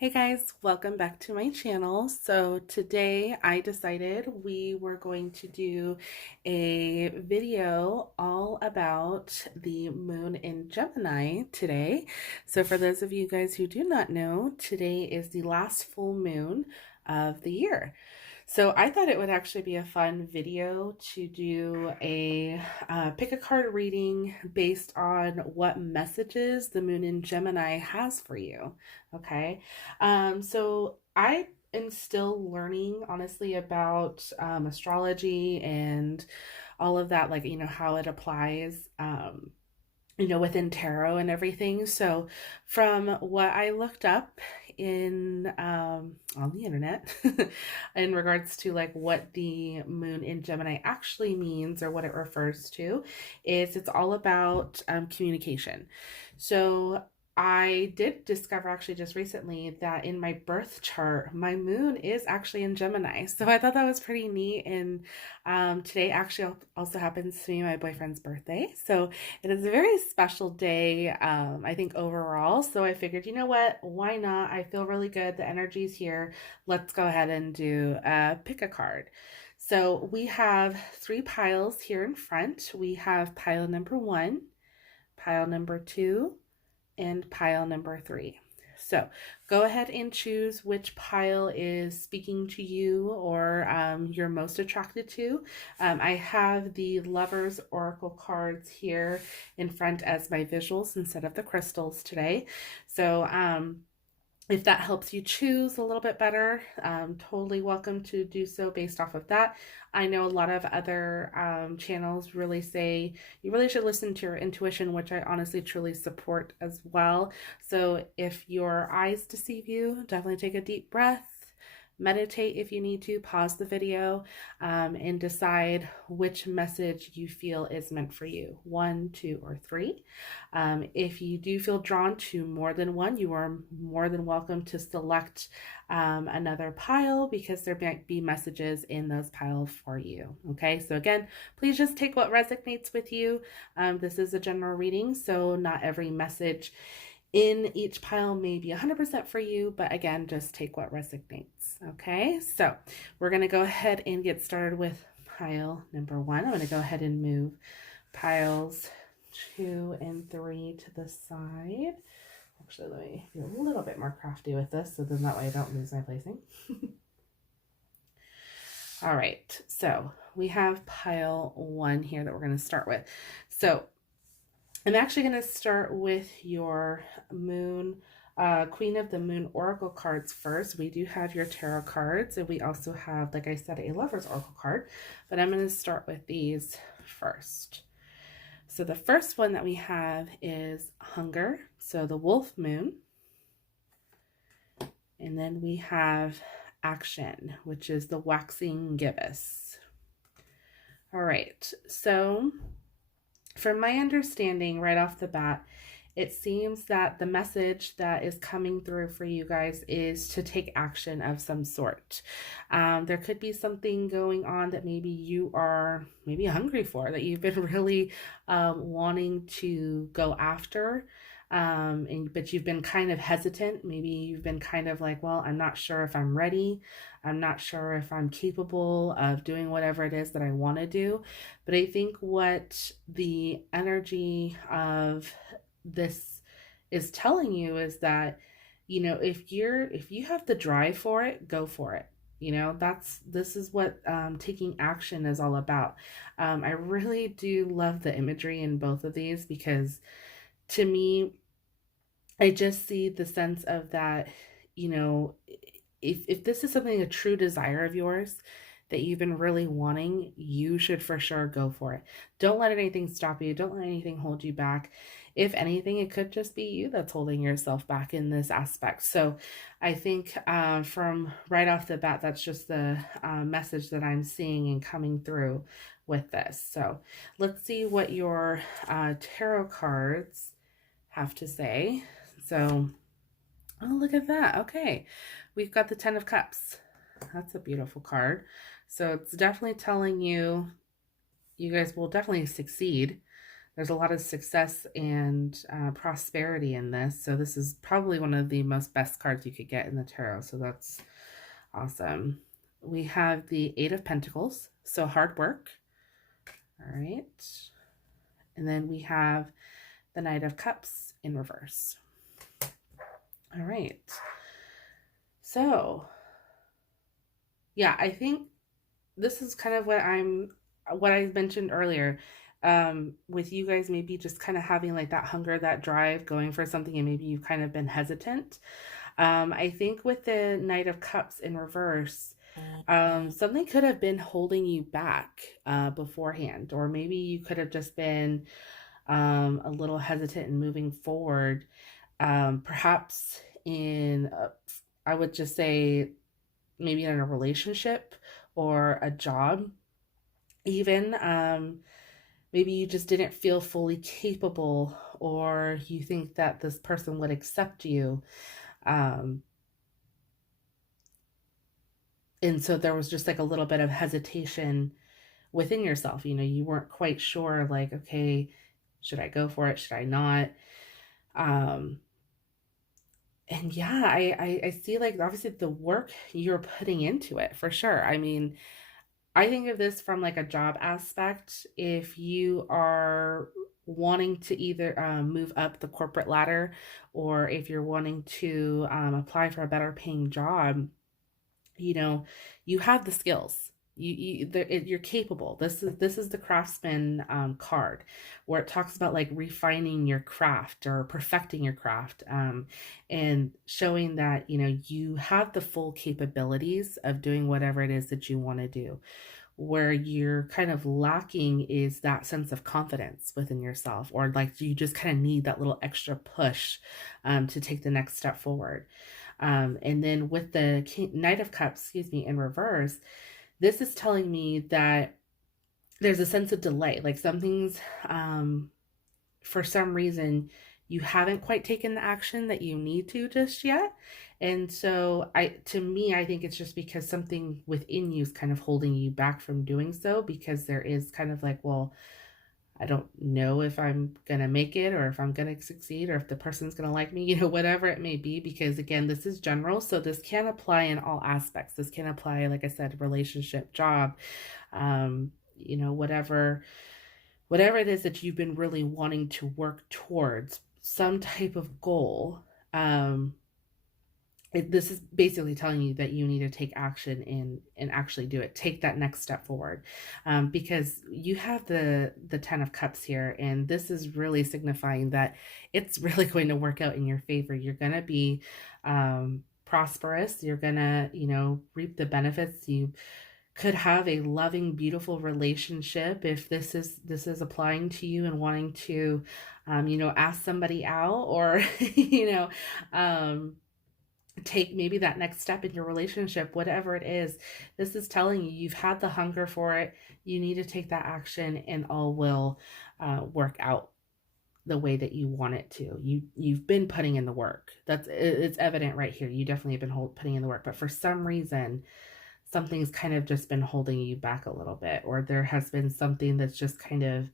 Hey guys, welcome back to my channel. So today I decided we were going to do a video all about the moon in Gemini today. So for those of you guys who do not know, today is the last full moon of the year. So I thought it would actually be a fun video to do a pick a card reading based on what messages the moon in Gemini has for you. Okay. So I am still learning, honestly, about astrology and all of that, like, how it applies. Within tarot and everything. So from what I looked up in on the internet in regards to like what the moon in Gemini actually means or what it refers to, is it's all about communication. So I did discover actually just recently that in my birth chart, my moon is actually in Gemini. So I thought that was pretty neat. And today actually also happens to be my boyfriend's birthday. So it is a very special day, I think, overall. So I figured, you know what? Why not? I feel really good. The energy's here. Let's go ahead and do pick a card. So we have three piles here in front. We have pile number 1, pile number 2, and pile number 3. So go ahead and choose which pile is speaking to you or you're most attracted to. I have the Lovers Oracle cards here in front as my visuals instead of the crystals today. So if that helps you choose a little bit better, totally welcome to do so based off of that. I know a lot of other channels really say you really should listen to your intuition, which I honestly truly support as well. So if your eyes deceive you, definitely take a deep breath. Meditate if you need to, pause the video, and decide which message you feel is meant for you, 1, 2, or 3. If you do feel drawn to more than one, you are more than welcome to select another pile because there might be messages in those piles for you. Okay, so again, please just take what resonates with you. This is a general reading, so not every message in each pile may be 100% for you, but again, just take what resonates. Okay, so we're going to go ahead and get started with pile number 1. I'm going to go ahead and move piles 2 and 3 to the side. Actually, let me be a little bit more crafty with this so then that way I don't lose my placing. All right, so we have pile 1 here that we're going to start with. So I'm actually going to start with your moon, Queen of the Moon Oracle cards first. We do have your tarot cards, and we also have, like I said, a Lover's Oracle card, but I'm going to start with these first. So the first one that we have is Hunger, so the Wolf Moon. And then we have Action, which is the Waxing Gibbous. All right, so from my understanding right off the bat, it seems that the message that is coming through for you guys is to take action of some sort. There could be something going on that maybe you are hungry for, that you've been really wanting to go after. But you've been kind of hesitant. Maybe you've been kind of like, well, I'm not sure if I'm ready. I'm not sure if I'm capable of doing whatever it is that I want to do. But I think what the energy of this is telling you is that, if you have the drive for it, go for it. This is what taking action is all about. I really do love the imagery in both of these because to me, I just see the sense of that, if this is something, a true desire of yours that you've been really wanting, you should for sure go for it. Don't let anything stop you. Don't let anything hold you back. If anything, it could just be you that's holding yourself back in this aspect. So I think from right off the bat, that's just the message that I'm seeing and coming through with this. So let's see what your tarot cards have to say. So, oh, look at that. Okay, we've got the 10 of Cups. That's a beautiful card. So it's definitely telling you, you guys will definitely succeed. there's a lot of success and prosperity in this. So this is probably one of the most best cards you could get in the tarot. So that's awesome. We have the Eight of Pentacles, so hard work. All right. And then we have the Knight of Cups in reverse. All right. So, yeah, I think this is kind of what I mentioned earlier, with you guys maybe just kind of having like that hunger, that drive, going for something, and maybe you've kind of been hesitant. I think with the Knight of Cups in reverse, something could have been holding you back beforehand, or maybe you could have just been a little hesitant in moving forward. Perhaps I would just say maybe in a relationship or a job, even. Maybe you just didn't feel fully capable, or you think that this person would accept you. Um, and so there was just like a little bit of hesitation within yourself. You know, you weren't quite sure, like, okay, should I go for it? Should I not? Um, and yeah, I see like obviously the work you're putting into it for sure. I mean, I think of this from like a job aspect. If you are wanting to either move up the corporate ladder, or if you're wanting to apply for a better paying job, you know, you have the skills. You're capable. This is the craftsman card, where it talks about like refining your craft or perfecting your craft, and showing that, you know, you have the full capabilities of doing whatever it is that you want to do. Where you're kind of lacking is that sense of confidence within yourself, or like you just kind of need that little extra push to take the next step forward. And then with the Knight of Cups, excuse me, in reverse, this is telling me that there's a sense of delay, like something's, for some reason, you haven't quite taken the action that you need to just yet. And so to me, I think it's just because something within you is kind of holding you back from doing so, because there is kind of like, well, I don't know if I'm going to make it, or if I'm going to succeed, or if the person's going to like me, you know, whatever it may be. Because again, this is general. So this can apply in all aspects. This can apply, like I said, relationship, job, you know, whatever it is that you've been really wanting to work towards, some type of goal. This is basically telling you that you need to take action and actually do it. Take that next step forward, because you have the 10 of Cups here, and this is really signifying that it's really going to work out in your favor. You're going to be prosperous. You're going to, you know, reap the benefits. You could have a loving, beautiful relationship if this is applying to you and wanting to, you know, ask somebody out, or you know, take maybe that next step in your relationship. Whatever it is, this is telling you you've had the hunger for it. You need to take that action, and all will work out the way that you want it to. You've been putting in the work. It's evident right here. You definitely have been putting in the work, but for some reason, something's kind of just been holding you back a little bit, or there has been something that's just kind of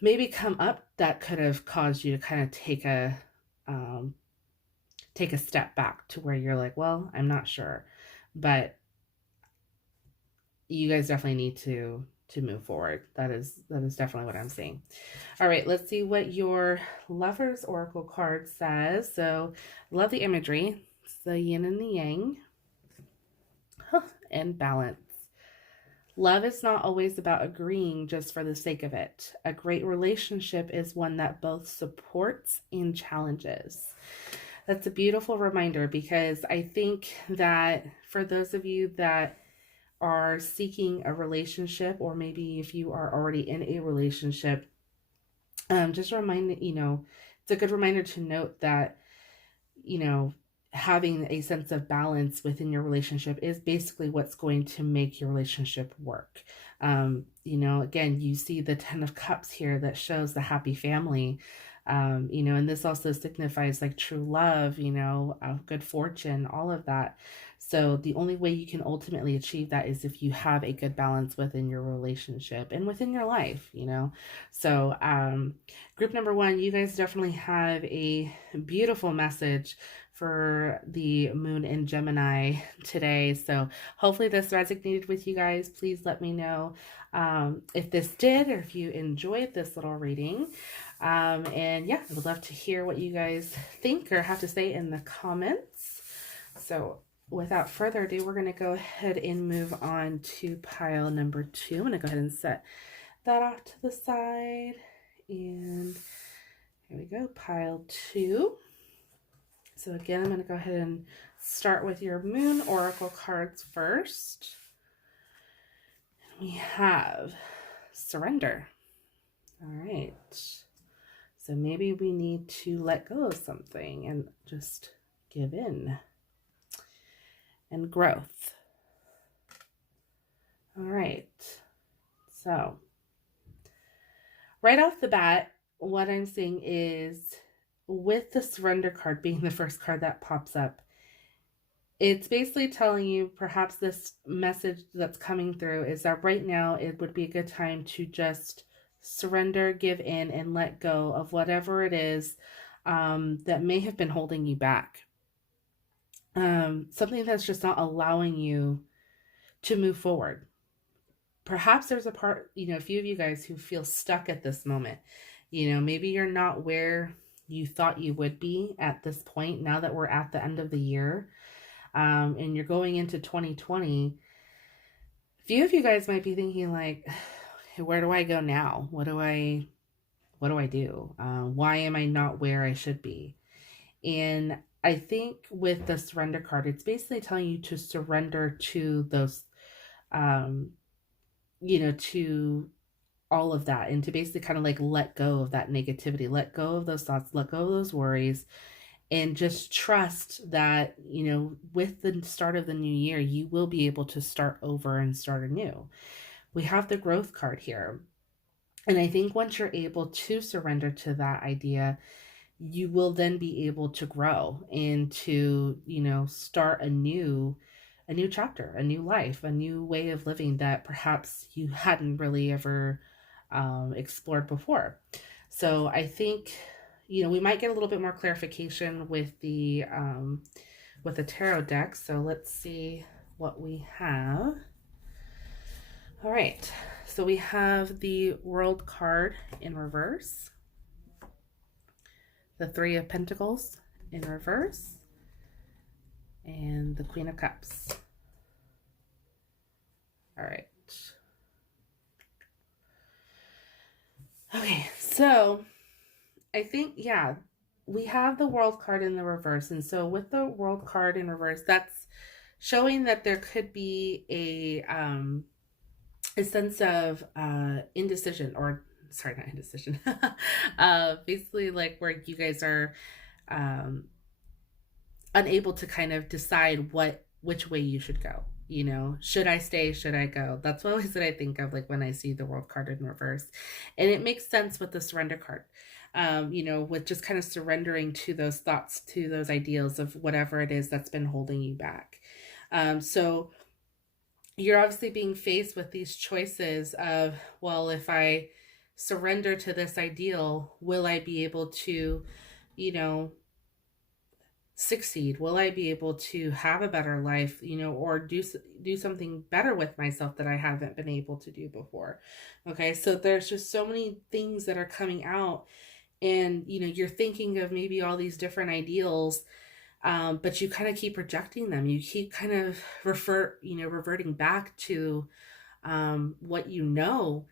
maybe come up that could have caused you to kind of take a step back, to where you're like, well, I'm not sure. But you guys definitely need to move forward. That is definitely what I'm seeing. All right, let's see what your Lover's Oracle card says. So, love the imagery. It's the yin and the yang. And balance. Love is not always about agreeing just for the sake of it. A great relationship is one that both supports and challenges. That's a beautiful reminder, because I think that for those of you that are seeking a relationship, or maybe if you are already in a relationship, just remind, you know, it's a good reminder to note that, you know, having a sense of balance within your relationship is basically what's going to make your relationship work. You know, again, you see the 10 of Cups here that shows the happy family. You know, and this also signifies like true love, you know, good fortune, all of that. So the only way you can ultimately achieve that is if you have a good balance within your relationship and within your life, you know. So group number one, you guys definitely have a beautiful message for the moon in Gemini today. So hopefully this resonated with you guys. Please let me know if this did, or if you enjoyed this little reading. And yeah, I would love to hear what you guys think or have to say in the comments. So without further ado, we're going to go ahead and move on to pile number 2. I'm going to go ahead and set that off to the side. And here we go, pile 2. So again, I'm going to go ahead and start with your moon oracle cards first. We have surrender. All right. So maybe we need to let go of something and just give in. And growth. All right. So right off the bat, what I'm seeing is, with the surrender card being the first card that pops up, it's basically telling you, perhaps this message that's coming through is that right now it would be a good time to just surrender, give in, and let go of whatever it is that may have been holding you back. Something that's just not allowing you to move forward. Perhaps there's a part, you know, a few of you guys who feel stuck at this moment. You know, maybe you're not where you thought you would be at this point, now that we're at the end of the year, and you're going into 2020. A few of you guys might be thinking like, where do I go now? What do I do? Why am I not where I should be? And I think with the surrender card, it's basically telling you to surrender to those, you know, to all of that, and to basically kind of like let go of that negativity, let go of those thoughts, let go of those worries, and just trust that, you know, with the start of the new year, you will be able to start over and start anew. We have the growth card here. And I think once you're able to surrender to that idea, you will then be able to grow and to, you know, start a new chapter, a new life, a new way of living that perhaps you hadn't really ever explored before. So I think, you know, we might get a little bit more clarification with the tarot deck. So let's see what we have. All right, so we have the World card in reverse, the Three of Pentacles in reverse, and the Queen of Cups. All right. Okay, so I think, yeah, we have the World card in the reverse. And so with the World card in reverse, that's showing that there could be a sense of indecision, or sorry, not indecision. Basically like where you guys are unable to kind of decide which way you should go. You know, should I stay? Should I go? That's always what I think of, like when I see the World card in reverse. And it makes sense with the surrender card. You know, with just kind of surrendering to those thoughts, to those ideals of whatever it is that's been holding you back. So you're obviously being faced with these choices of, well, if I surrender to this ideal, will I be able to, you know, succeed? Will I be able to have a better life, you know, or do something better with myself that I haven't been able to do before? Okay, so there's just so many things that are coming out, and, you know, you're thinking of maybe all these different ideals, but you kind of keep rejecting them. You keep kind of reverting back to what you know,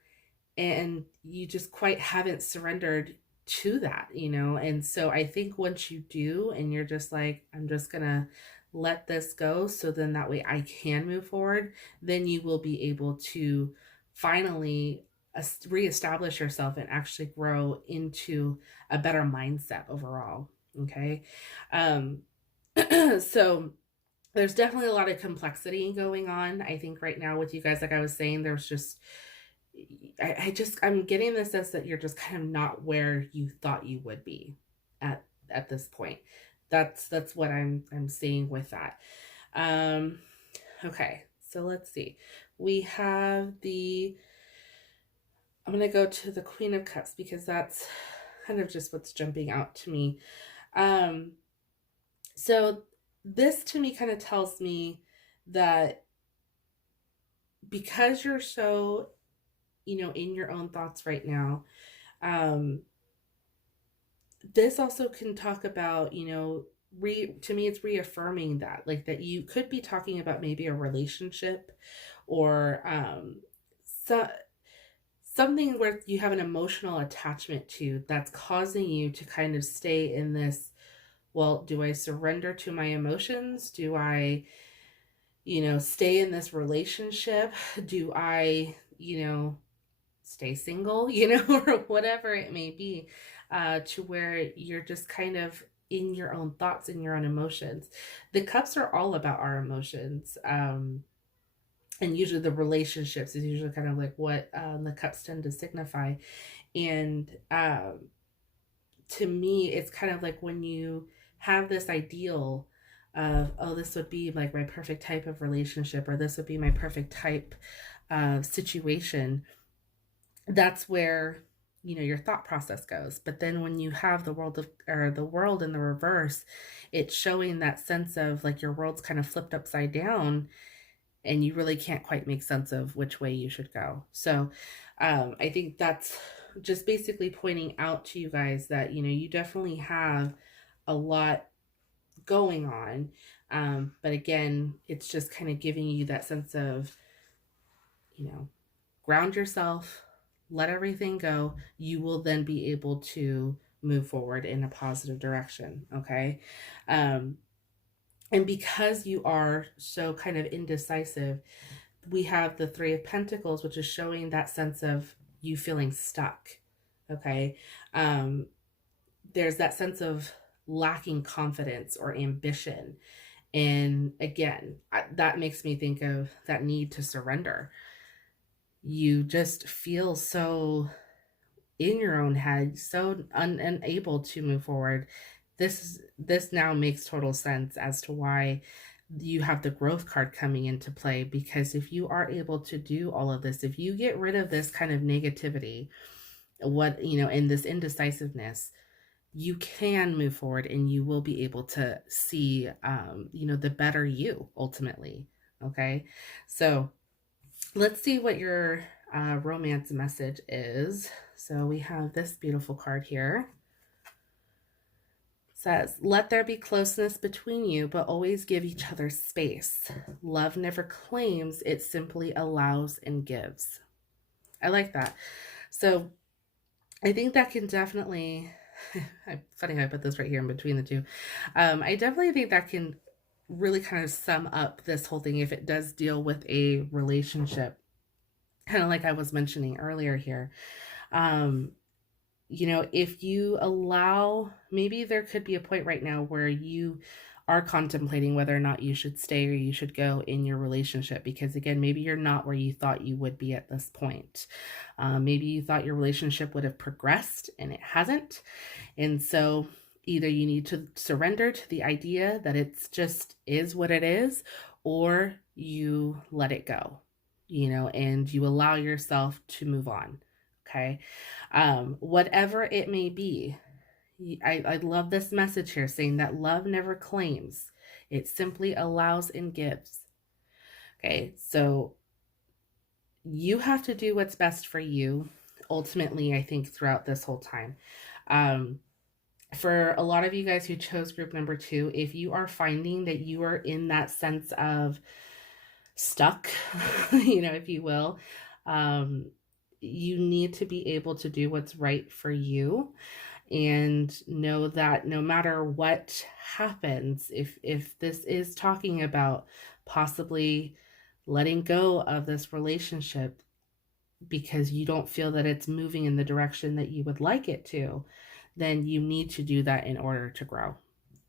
and you just quite haven't surrendered to that, you know. And so I think once you do, and you're just like, I'm just gonna let this go, so then that way I can move forward, then you will be able to finally reestablish yourself and actually grow into a better mindset overall. Okay. So there's definitely a lot of complexity going on, I think, right now with you guys. Like I was saying, there's just, I'm getting the sense that you're just kind of not where you thought you would be at this point. That's what I'm seeing with that. Um, okay, so let's see. We have I'm gonna go to the Queen of Cups because that's kind of just what's jumping out to me. Um, so this to me kind of tells me that because you're so, in your own thoughts right now, um, this also can talk about, to me, it's reaffirming that, like, that you could be talking about maybe a relationship or so, something where you have an emotional attachment to that's causing you to kind of stay in this, well, do I surrender to my emotions? Do I, stay in this relationship? Do I, stay single, or whatever it may be, to where you're just kind of in your own thoughts and your own emotions. The cups are all about our emotions. And usually the relationships is usually kind of like what the cups tend to signify. And to me, it's kind of like when you have this ideal of, oh, this would be like my perfect type of relationship, or this would be my perfect type of situation. That's where, your thought process goes. But then when you have the world in the reverse, it's showing that sense of like your world's kind of flipped upside down, and you really can't quite make sense of which way you should go. So I think that's just basically pointing out to you guys that, you definitely have a lot going on. But again, it's just kind of giving you that sense of, ground yourself, let everything go. You will then be able to move forward in a positive direction. Okay. And because you are so kind of indecisive, we have the Three of Pentacles, which is showing that sense of you feeling stuck. Okay. There's that sense of lacking confidence or ambition. And again, that makes me think of that need to surrender. You just feel so in your own head, so unable to move forward. This now makes total sense as to why you have the growth card coming into play, because if you are able to do all of this, if you get rid of this kind of negativity, and this indecisiveness, you can move forward and you will be able to see, the better you ultimately. Okay. So let's see what your romance message is. So we have this beautiful card here. It says, let there be closeness between you, but always give each other space. Love never claims, it simply allows and gives. I like that. So I think that can definitely, funny how I put this right here in between the two. I definitely think that can really kind of sum up this whole thing if it does deal with a relationship. Kind of like I was mentioning earlier here. If you allow, maybe there could be a point right now where you are contemplating whether or not you should stay or you should go in your relationship, because again, maybe you're not where you thought you would be at this point. Maybe you thought your relationship would have progressed and it hasn't. And so either you need to surrender to the idea that it's just is what it is, or you let it go, and you allow yourself to move on. Okay. Whatever it may be, I love this message here saying that love never claims, it simply allows and gives. Okay. So you have to do what's best for you ultimately, I think, throughout this whole time. For a lot of you guys who chose group number 2, if you are finding that you are in that sense of stuck, if you will, you need to be able to do what's right for you, and know that no matter what happens, if this is talking about possibly letting go of this relationship because you don't feel that it's moving in the direction that you would like it to, then you need to do that in order to grow.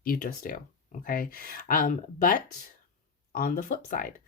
You just do. Okay. But on the flip side,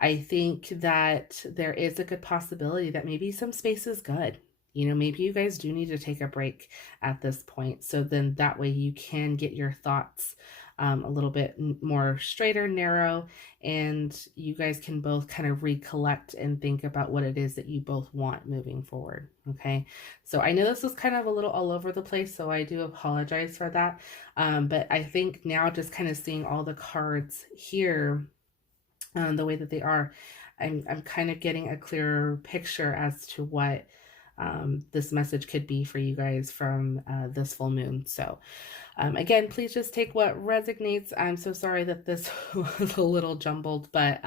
I think that there is a good possibility that maybe some space is good. You know, maybe you guys do need to take a break at this point. So then that way you can get your thoughts a little bit more straighter, narrow, and you guys can both kind of recollect and think about what it is that you both want moving forward. Okay. So I know this was kind of a little all over the place, so I do apologize for that. But I think now just kind of seeing all the cards here, the way that they are, I'm kind of getting a clearer picture as to what this message could be for you guys from this full moon. So again, please just take what resonates. I'm so sorry that this was a little jumbled, but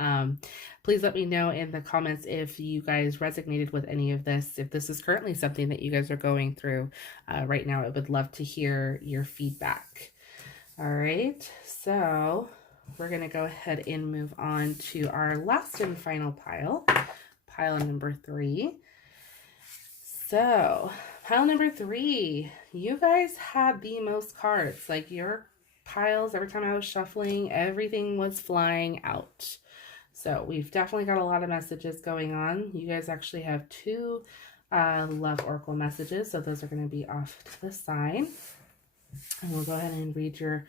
please let me know in the comments if you guys resonated with any of this, if this is currently something that you guys are going through right now. I would love to hear your feedback. All right, so we're going to go ahead and move on to our last and final pile, pile number 3. So, pile number 3, you guys had the most cards. Like, your piles, every time I was shuffling, everything was flying out. So, we've definitely got a lot of messages going on. You guys actually have 2 love oracle messages, so those are going to be off to the side. And we'll go ahead and read your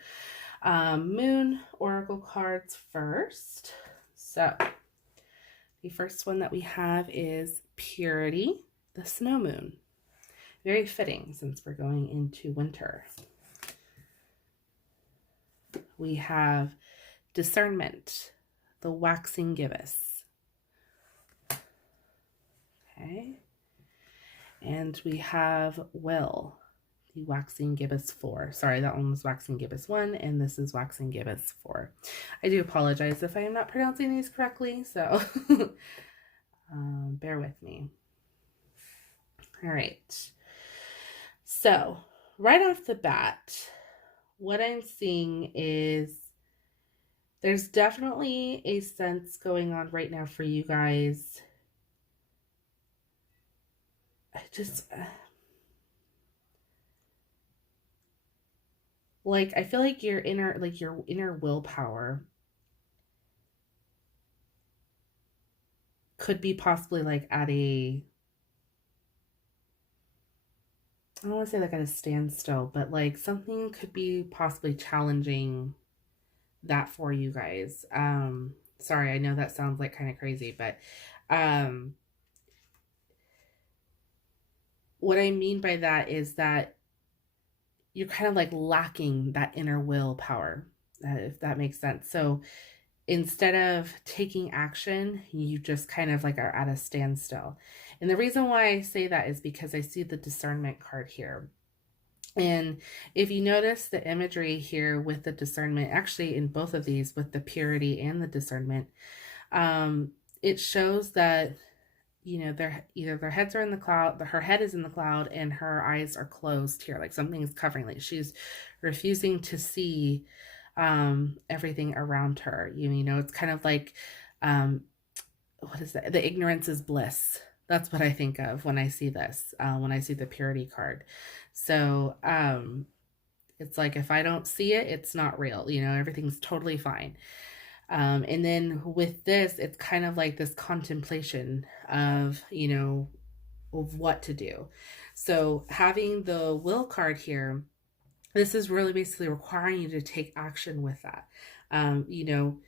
moon oracle cards first. So, the first one that we have is Purity, the snow moon. Very fitting since we're going into winter. We have Discernment, the waxing gibbous. Okay. And we have Will, the waxing gibbous 4. Sorry, that one was waxing gibbous 1, and this is waxing gibbous 4. I do apologize if I am not pronouncing these correctly, so bear with me. All right. So, right off the bat, what I'm seeing is there's definitely a sense going on right now for you guys. I just like, I feel like your inner willpower could be possibly like at a, I don't want to say like at a standstill, but like something could be possibly challenging that for you guys. Sorry, I know that sounds like kind of crazy, but what I mean by that is that you're kind of like lacking that inner willpower, if that makes sense. So instead of taking action, you just kind of like are at a standstill. And the reason why I say that is because I see the discernment card here. And if you notice the imagery here with the discernment, actually in both of these with the purity and the discernment, it shows that, you know, either their heads are in the cloud, her head is in the cloud and her eyes are closed here, like something is covering, like she's refusing to see everything around her. You know, it's kind of like, what is that? The ignorance is bliss. That's what I think of when I see this, when I see the purity card. So it's like, if I don't see it, it's not real. You know, everything's totally fine. And then with this, it's kind of like this contemplation of, you know, of what to do. So having the will card here, this is really basically requiring you to take action with that. You know,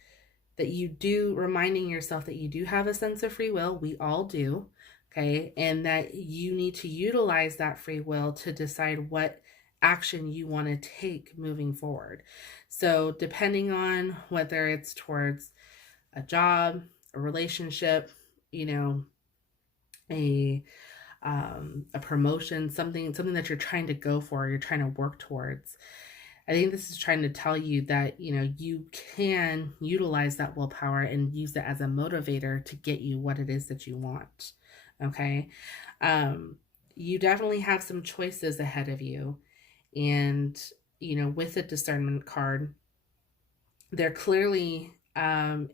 that you do, reminding yourself that you do have a sense of free will. We all do. Okay. And that you need to utilize that free will to decide what action you want to take moving forward. So depending on whether it's towards a job, a relationship, you know, a promotion, something that you're trying to go for, you're trying to work towards. I think this is trying to tell you that, you know, you can utilize that willpower and use it as a motivator to get you what it is that you want. Okay. You definitely have some choices ahead of you. And, you know, with the discernment card, they're clearly, I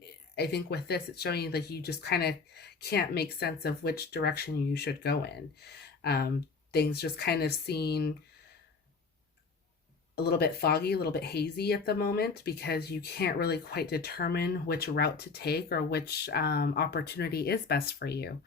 think with this, it's showing you that you just kind of can't make sense of which direction you should go in. Things just kind of seem a little bit foggy, a little bit hazy at the moment because you can't really quite determine which route to take or which opportunity is best for you.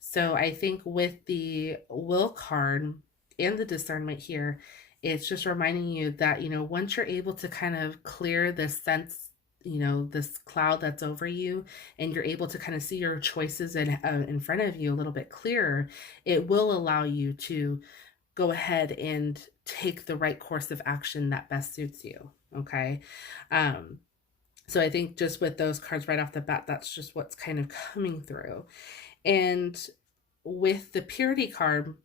So I think with the will card and the discernment here, it's just reminding you that, once you're able to kind of clear this sense, this cloud that's over you, and you're able to kind of see your choices in front of you a little bit clearer, it will allow you to go ahead and take the right course of action that best suits you. Okay. So I think just with those cards right off the bat, that's just what's kind of coming through. And with the purity card,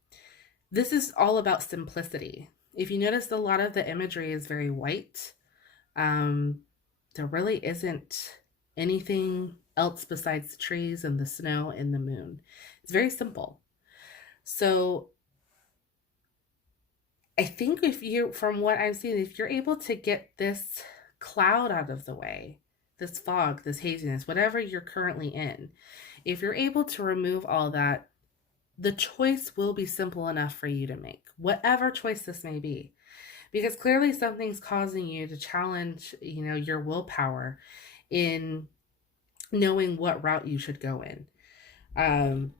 this is all about simplicity. If you notice, a lot of the imagery is very white. There really isn't anything else besides the trees and the snow and the moon. It's very simple. So I think from what I'm seeing, if you're able to get this cloud out of the way, this fog, this haziness, whatever you're currently in, if you're able to remove all that, the choice will be simple enough for you to make, whatever choice this may be. Because clearly something's causing you to challenge, your willpower in knowing what route you should go in.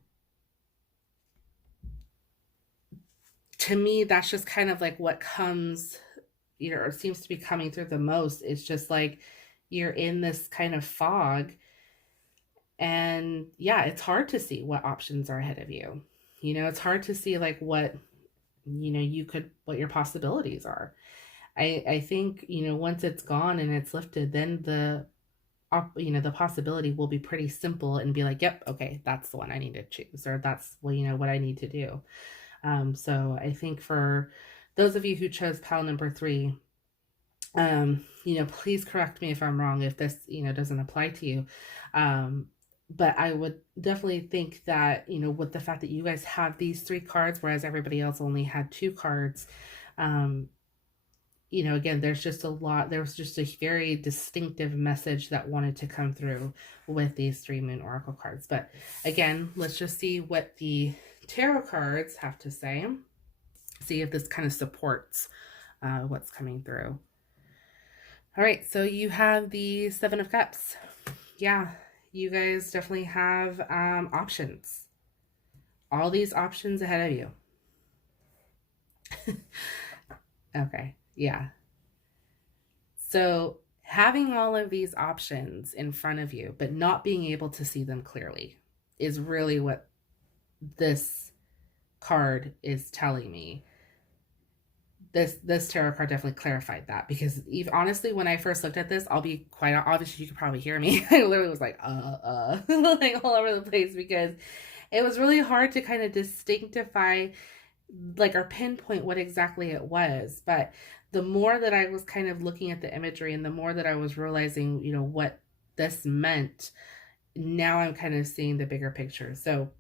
To me, that's just kind of like what comes, or seems to be coming through the most. It's just like you're in this kind of fog, and yeah, it's hard to see what options are ahead of you. It's hard to see like what your possibilities are. I think, once it's gone and it's lifted, then the possibility will be pretty simple and be like, yep, okay, that's the one I need to choose, or that's what I need to do. So I think for those of you who chose pile number 3, please correct me if I'm wrong, if this, doesn't apply to you. But I would definitely think that, with the fact that you guys have these 3 cards, whereas everybody else only had 2 cards, again, there was just a very distinctive message that wanted to come through with these 3 Moon Oracle cards. But again, let's just see what the tarot cards have to say. See if this kind of supports what's coming through. All right, so you have the 7 of Cups. Yeah, you guys definitely have options. All these options ahead of you. Okay, yeah. So having all of these options in front of you, but not being able to see them clearly, is really what this card is telling me. This tarot card definitely clarified that, because honestly, when I first looked at this, I'll be quite obvious, you could probably hear me. I literally was like, like all over the place, because it was really hard to kind of distinctify, like, or pinpoint what exactly it was. But the more that I was kind of looking at the imagery, and the more that I was realizing, what this meant, now I'm kind of seeing the bigger picture. So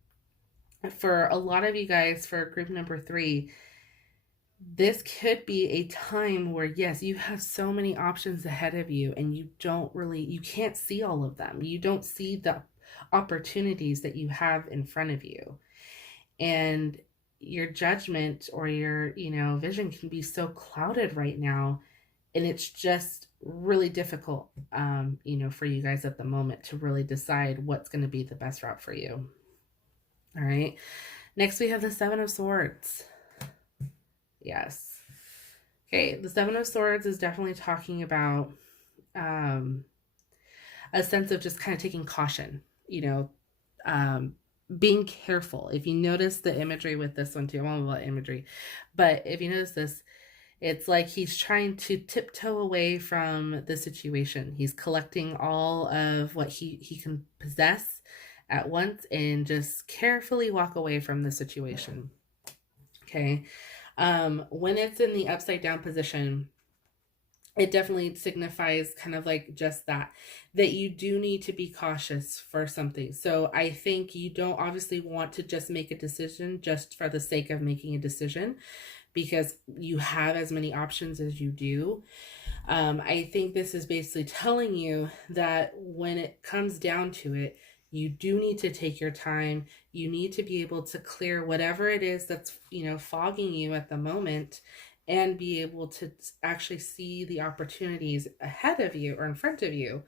for a lot of you guys, for group number 3, this could be a time where, yes, you have so many options ahead of you, and you can't see all of them. You don't see the opportunities that you have in front of you. And your judgment or your, vision can be so clouded right now. And it's just really difficult, for you guys at the moment to really decide what's going to be the best route for you. All right. Next, we have the 7 of Swords. Yes. Okay. The 7 of Swords is definitely talking about a sense of just kind of taking caution, being careful. If you notice the imagery with this one too, I'm all about imagery, but if you notice this, it's like he's trying to tiptoe away from the situation. He's collecting all of what he can possess at once and just carefully walk away from the situation. Okay. When it's in the upside down position, it definitely signifies kind of like just that you do need to be cautious for something. So I think you don't obviously want to just make a decision just for the sake of making a decision, because you have as many options as you do. I think this is basically telling you that when it comes down to it, you do need to take your time. You need to be able to clear whatever it is that's, fogging you at the moment, and be able to actually see the opportunities ahead of you or in front of you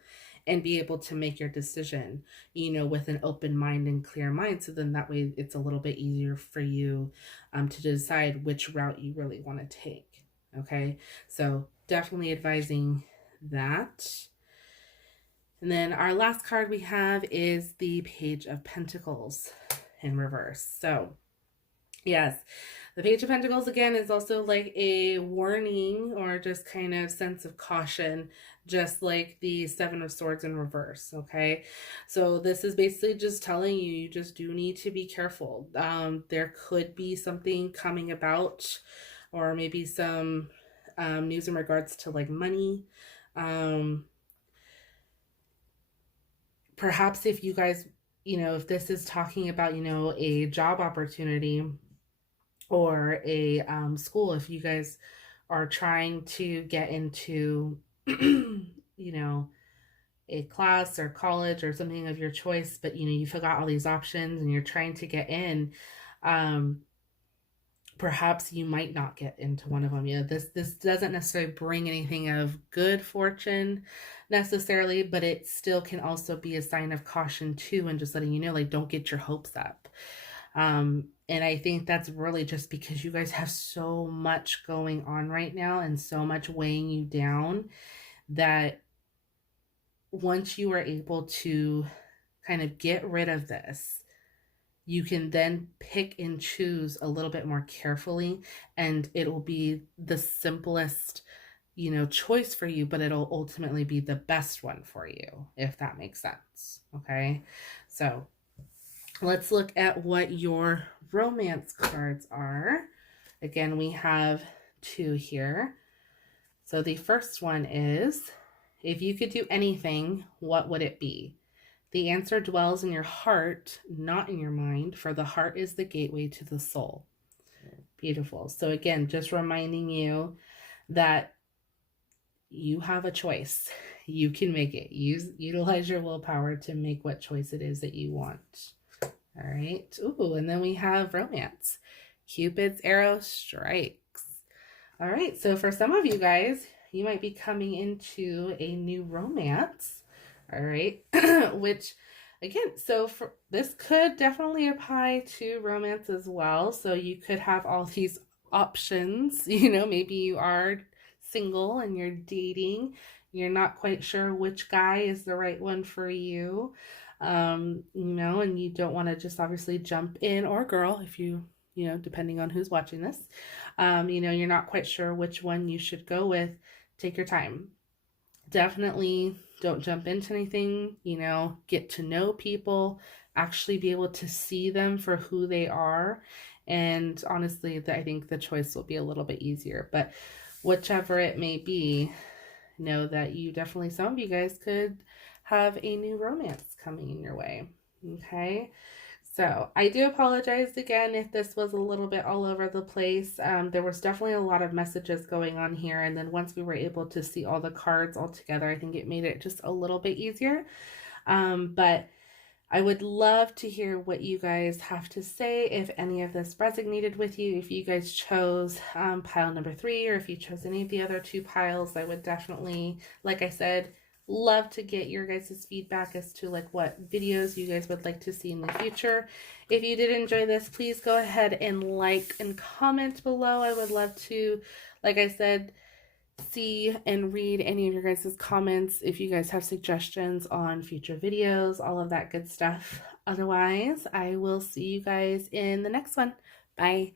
and be able to make your decision, with an open mind and clear mind. So then that way it's a little bit easier for you to decide which route you really want to take. Okay, so definitely advising that. And then our last card we have is the Page of Pentacles in reverse. So yes, the Page of Pentacles again is also like a warning or just kind of sense of caution, just like the Seven of Swords in reverse. Okay, so this is basically just telling you, you just do need to be careful. There could be something coming about, or maybe some news in regards to like money. Perhaps if you guys, if this is talking about, a job opportunity or a school, if you guys are trying to get into, a class or college or something of your choice, but, you forgot all these options and you're trying to get in, perhaps you might not get into one of them. This doesn't necessarily bring anything of good fortune necessarily, but it still can also be a sign of caution too, and just letting you know, like, don't get your hopes up. And I think that's really just because you guys have so much going on right now and so much weighing you down, that once you are able to kind of get rid of this, you can then pick and choose a little bit more carefully, and it will be the simplest, choice for you, but it'll ultimately be the best one for you, if that makes sense. Okay, so let's look at what your romance cards are. Again, we have 2 here. So the first one is, if you could do anything, what would it be? The answer dwells in your heart, not in your mind, for the heart is the gateway to the soul. Beautiful. So again, just reminding you that you have a choice. You can make it. Utilize your willpower to make what choice it is that you want. All right. Ooh, and then we have romance. Cupid's arrow strikes. All right. So for some of you guys, you might be coming into a new romance. All right. Which, again, so for this could definitely apply to romance as well. So you could have all these options. Maybe you are single and you're dating. You're not quite sure which guy is the right one for you. And you don't want to just obviously jump in, or girl, if you, depending on who's watching this, you're not quite sure which one you should go with. Take your time. Definitely don't jump into anything, get to know people, actually be able to see them for who they are. And honestly, I think the choice will be a little bit easier, but whichever it may be, know that some of you guys could have a new romance coming in your way. Okay. So I do apologize again if this was a little bit all over the place. There was definitely a lot of messages going on here. And then once we were able to see all the cards all together, I think it made it just a little bit easier. But I would love to hear what you guys have to say, if any of this resonated with you. If you guys chose pile number 3, or if you chose any of the other 2 piles, I would definitely, like I said, love to get your guys' feedback as to like what videos you guys would like to see in the future. If you did enjoy this, please go ahead and like and comment below. I would love to, like I said, see and read any of your guys' comments. If you guys have suggestions on future videos, all of that good stuff. Otherwise, I will see you guys in the next one. Bye.